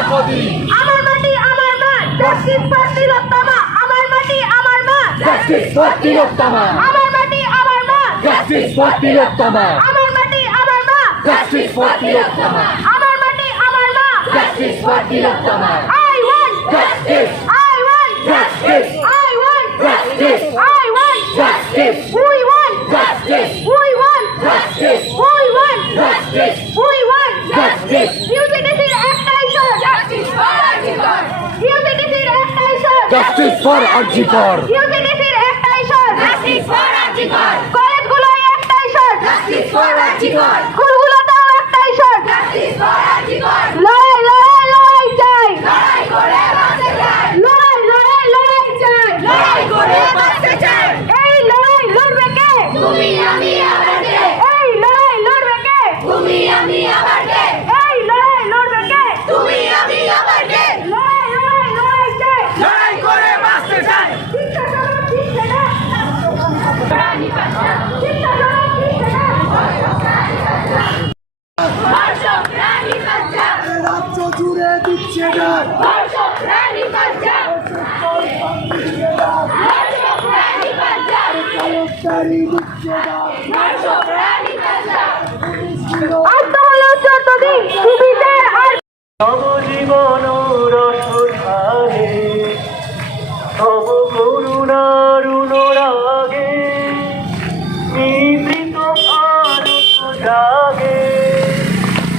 আমার মাটি আমার মা জাস্টিস ফর তিলোত্তমা আমার মাটি আমার মা জাস্টিস ফর তিলোত্তমা আমার মাটি আমার মা জাস্টিস ফর তিলোত্তমা আমার মাটি আমার মা জাস্টিস ফর তিলোত্তমা আমার মাটি আমার মা justice for Tilottama I want justice I want justice I want justice I want justice we want justice we want justice we want justice we want justice ইউজিডিসির একটাই শর্ত জাস্টিস ফর আরজিকর ইউজিডিসির একটাই শর্ত জাস্টিস ফর আরজিকর ইউজিডিসির একটাই শর্ত জাস্টিস ফর আরজিকর কলেজগুলোয় একটাই শর্ত justice for RG Kar স্কুলগুলোতেও একটাই শর্ত জাস্টিস ফর আরজিকর লড়াই লড়াই লড়াই চাই লড়াই করে বাঁচতে চাই লড়াই লড়াই লড়াই চাই লড়াই করে বাঁচতে চাই এই লড়াই লড়বে কে তুমি আমি আবার কে এই লড়াই লড়বে কে তুমি আমি আবার কে এই লড়াই লড়বে কে তুমি আমি আবার কে লড়াই লড়াই লড়াই চাই লড়াই করে বাঁচতে চাই শিক্ষা সমাজ শিক্ষা না রানী পাশা শিক্ষা সমাজ শিক্ষা না ভাষক রানী পাশা রাজ্য জুড়ে দিচ্ছে ডাক ভাষক রানী পাশা ভাষক রানী পাশা কলকারি দিচ্ছে ডাক ভাষক রানী পাশা আর তো হলো 14 দিন সুবিচার আর তব জীবন রসধারে তব করুণার অনুরাগে নিভৃত ভারত জাগে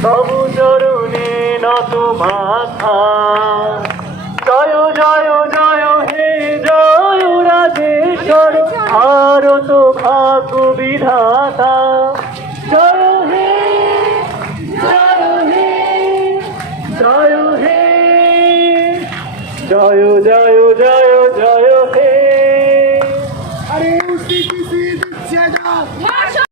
তব চরণে নত মাথা জয় জয় জয় হে জয় রাজেশ্বর ভারত ভাগ্য বিধাতা জয় হে জয় হে জয় হে জয় জয় জয় জয় হে আরে উসি কিসি দিচ্ছে ডাক